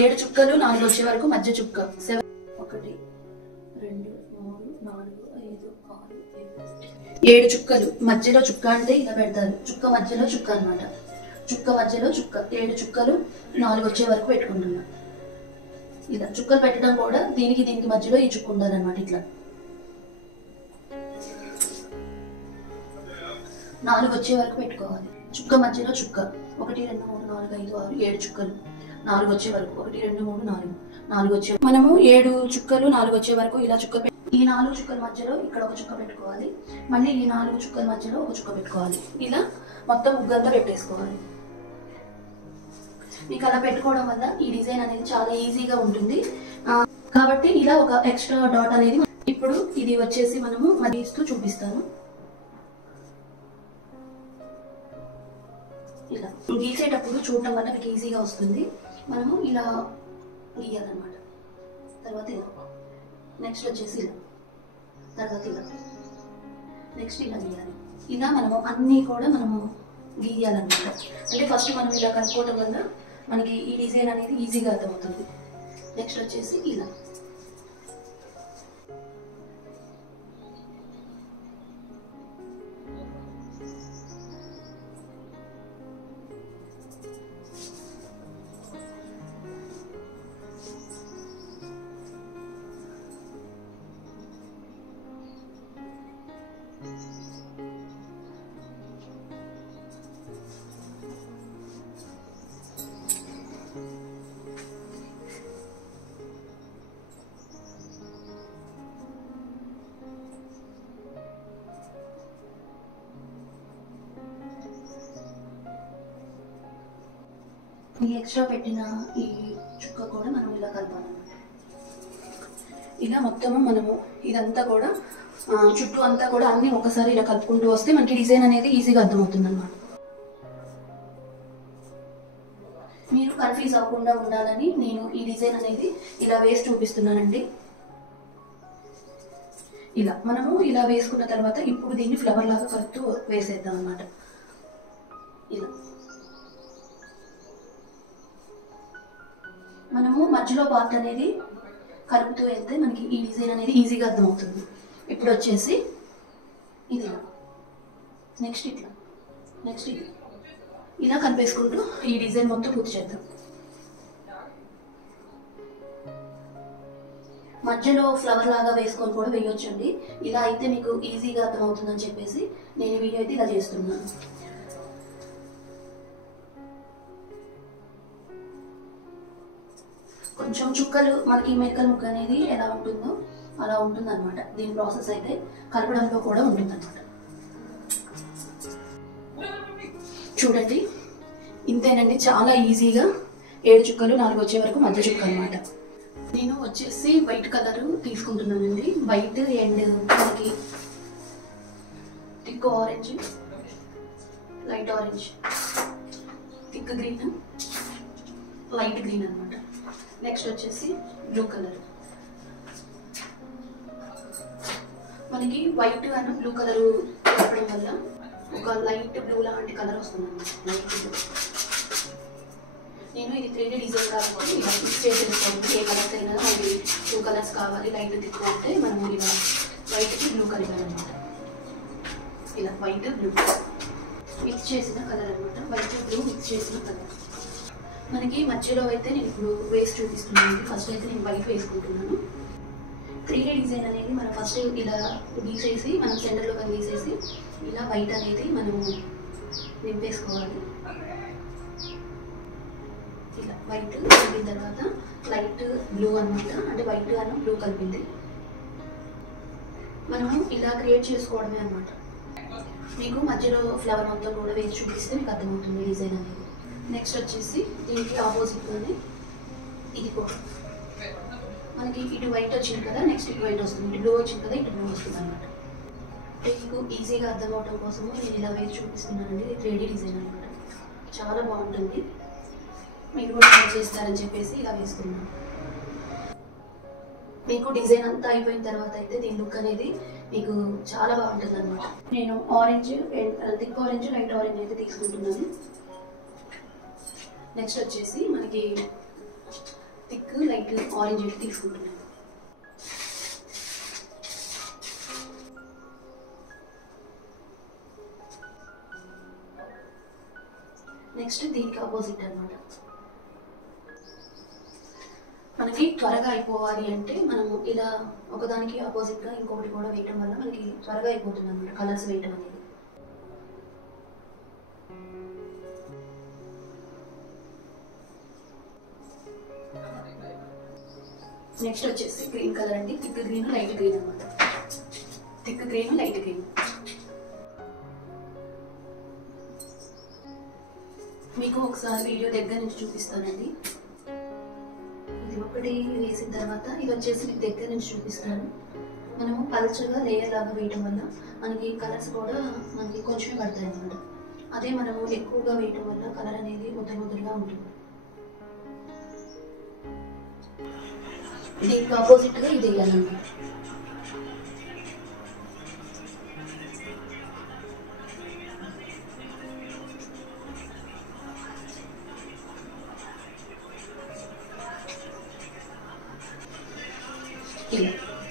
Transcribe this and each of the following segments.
7 చుక్కలు 4 వచ్చే వరకు మధ్య చుక్క 7 1 2 3 4 5 6 7 చుక్కలు మధ్యలో చుక్క అంటే ఇలా పెడతారు. చుక్క మధ్యలో చుక్క అన్నమాట. చుక్క మధ్యలో చుక్క 7 చుక్కలు 4 వచ్చే వరకు పెట్టుకుంటున్నా. ఇలా చుక్కలు పెట్టడం కూడా దీనికి మధ్యలో ఈ చుక్క ఉండాలన్నమాట. ఇట్లా 4 వచ్చే వరకు పెట్టుకోవాలి. చుక్క మధ్యలో చుక్క 1 2 3 4 5 6 7 చుక్కలు 4 వచ్చే వరకు 1 2 3 4 వచ్చే మనము 7 చుక్కలు 4 వచ్చే వరకు ఇలా చుక్క ఈ 4 చుక్కల మధ్యలో ఇక్కడ ఒక చుక్క పెట్టుకోవాలి. మళ్ళీ ఈ 4 చుక్కల మధ్యలో ఒక చుక్క పెట్టుకోవాలి. ఇలా మొత్తం ముగ్గంతా పెట్టేసుకోవాలి. మీకు అలా పెట్టుకోవడం వల్ల ఈ డిజైన్ అనేది చాలా ఈజీగా ఉంటుంది. కాబట్టి ఇలా ఒక ఎక్స్ట్రా డాట్ అనేది ఇప్పుడు ఇది వచ్చేసి మనము మరి ఇస్తూ చూపిస్తాను. ఇలా గీసేటప్పుడు చూడటం వల్ల మీకు ఈజీగా వస్తుంది. మనము ఇలా గీయాలన్నమాట. తర్వాత ఇలా నెక్స్ట్ వచ్చేసి ఇలా తర్వాత ఇలా నెక్స్ట్ ఇలా గీయాలి. ఇలా మనము అన్నీ కూడా మనము గీయాలన్నమాట. అంటే ఫస్ట్ మనం ఇలా కలుపుకోవడం వల్ల మనకి ఈ డిజైన్ అనేది ఈజీగా అర్థమవుతుంది. నెక్స్ట్ వచ్చేసి ఇలా ఈ ఎక్స్ట్రా పెట్టిన ఈ చుక్క కూడా మనం ఇలా కలపాలన్నమాట. ఇలా మొత్తము మనము ఇదంతా కూడా చుట్టూ అంతా కూడా అన్ని ఒకసారి ఇలా కలుపుకుంటూ వస్తే మనకి డిజైన్ అనేది ఈజీగా అర్థమవుతుంది అన్నమాట. మీరు కన్ఫ్యూజ్ అవ్వకుండా ఉండాలని నేను ఈ డిజైన్ అనేది ఇలా వేసి చూపిస్తున్నానండి. ఇలా మనము ఇలా వేసుకున్న తర్వాత ఇప్పుడు దీన్ని ఫ్లవర్ లాగా కలుపుతూ వేసేద్దాం అన్నమాట. ఇలా మనము మధ్యలో పార్ట్ అనేది కలుపుతూ వెళ్తే మనకి ఈ డిజైన్ అనేది ఈజీగా అర్థమవుతుంది. ఇప్పుడు వచ్చేసి ఇది నెక్స్ట్ ఇట్లా నెక్స్ట్ ఇది ఇలా కలిపేసుకుంటూ ఈ డిజైన్ మొత్తం పూర్తి చేద్దాం. మధ్యలో ఫ్లవర్ లాగా వేసుకొని కూడా వేయొచ్చండి. ఇలా అయితే మీకు ఈజీగా అర్థమవుతుందని చెప్పేసి నేను వీడియో అయితే ఇలా చేస్తున్నాను. కొంచెం చుక్కలు మనకి మెక్కల ముక్క అనేది ఎలా ఉంటుందో అలా ఉంటుంది అనమాట. దీని ప్రాసెస్ అయితే కలపడంలో కూడా ఉంటుంది అనమాట. చూడండి ఇంతేనండి, చాలా ఈజీగా 7 చుక్కలు 4 వచ్చే వరకు మధ్య చుక్క అనమాట. నేను వచ్చేసి వైట్ కలర్ తీసుకుంటున్నానండి. వైట్ అండ్ మనకి thick orange, light orange, thick green, light green అనమాట. నెక్స్ట్ వచ్చేసి బ్లూ కలర్. మనకి వైట్ అండ్ బ్లూ కలర్ కలపడం వల్ల ఒక లైట్ బ్లూ లాంటి కలర్ వస్తుందండి. Light blue. నేను ఇది 3D డిజైన్ కాబట్టి ఇలా మిక్స్ చేసేసుకోండి. ఏ కలర్స్ అయినా అది 2 కలర్స్ కావాలి లైట్ థిక్ అంటే మనము ఇలా వైట్కి బ్లూ కలర్ అనమాట. ఇలా వైట్ బ్లూ మిక్స్ చేసిన కలర్ అనమాట. వైట్ బ్లూ మిక్స్ చేసిన కలర్. మనకి మధ్యలో అయితే నేను ఇప్పుడు వేసి చూపిస్తున్నాను. ఫస్ట్ అయితే నేను వైట్ వేసుకుంటున్నాను. 3D డిజైన్ అనేది మనం ఫస్ట్ ఇలా గీసేసి మనం సెంటర్లో కానీ గీసేసి ఇలా వైట్ అనేది మనము నింపేసుకోవాలి. ఇలా వైట్ కలిపిన తర్వాత లైట్ బ్లూ అనమాట. అంటే వైట్ అన్న బ్లూ కలిపింది మనము ఇలా క్రియేట్ చేసుకోవడమే అనమాట. మీకు మధ్యలో ఫ్లవర్ మొత్తం కూడా వేసి చూపిస్తే మీకు అర్థమవుతుంది డిజైన్ అనేది. నెక్స్ట్ వచ్చేసి దీనికి ఆపోజిట్లోనే ఇది కూడా మనకి ఇటు వైట్ వచ్చింది కదా, నెక్స్ట్ ఇటు వైట్ వస్తుంది. ఇటు బ్లూ వచ్చింది కదా, ఇటు బ్లూ వస్తుంది అనమాట. మీకు ఈజీగా అర్థం అవడం కోసము నేను ఇలా వేసి చూపిస్తున్నానండి. ఇది 3D డిజైన్ అనమాట. చాలా బాగుంటుంది. మీరు కూడా ట్రై చేస్తారని చెప్పేసి ఇలా వేసుకున్నాను. మీకు డిజైన్ అంతా అయిపోయిన తర్వాత అయితే దీని లుక్ అనేది మీకు చాలా బాగుంటుంది అనమాట. నేను orange thick orange light orange అయితే తీసుకుంటున్నాను. నెక్స్ట్ వచ్చేసి మనకి థిక్ లైట్ ఆరెంజ్ అయితే తీసుకుంటున్నాను. నెక్స్ట్ దీనికి ఆపోజిట్ అనమాట. మనకి త్వరగా అయిపోవాలి అంటే మనము ఇలా ఒకదానికి ఆపోజిట్గా ఇంకొకటి కూడా వేయటం వల్ల మనకి త్వరగా అయిపోతుంది అనమాట కలర్స్ వేయటం అనేది. నెక్స్ట్ వచ్చేసి గ్రీన్ కలర్ అండి. థిక్ గ్రీన్ లైట్ గ్రీన్ అనమాట. Thick green light green. మీకు ఒకసారి వీడియో దగ్గర నుంచి చూపిస్తానండి. ఇది ఒకటి వేసిన తర్వాత ఇది వచ్చేసి మీకు దగ్గర నుంచి చూపిస్తాను. మనము పల్చగా లేయర్ లాగా వేయటం వల్ల మనకి కలర్స్ కూడా మనకి కొంచెం పడతాయి అన్నమాట. అదే మనము ఎక్కువగా వేయటం వల్ల కలర్ అనేది ముద్దగా ఉంటుంది. దీనికి ఆపోజిట్గా ఇది వేయాలన్నమాట.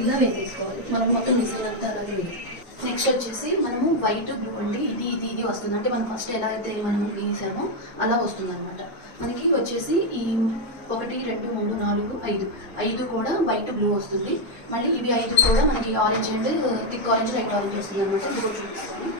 ఇలా వేసేసుకోవాలి. మనం మొత్తం డిజైన్ అంతా అలాగే వేయాలి. నెక్స్ట్ వచ్చేసి మనము వైట్ బ్లూ అండి. ఇది వస్తుంది. అంటే మనం ఫస్ట్ ఎలా అయితే మనం వేసామో అలా వస్తుంది అనమాట. మనకి వచ్చేసి ఈ 1 2 3 4 5 కూడా వైట్ బ్లూ వస్తుంది. మళ్ళీ ఇవి 5 కూడా మనకి orange and thick orange light orange వస్తుంది అనమాట. ఇది కూడా చూపిస్తాను.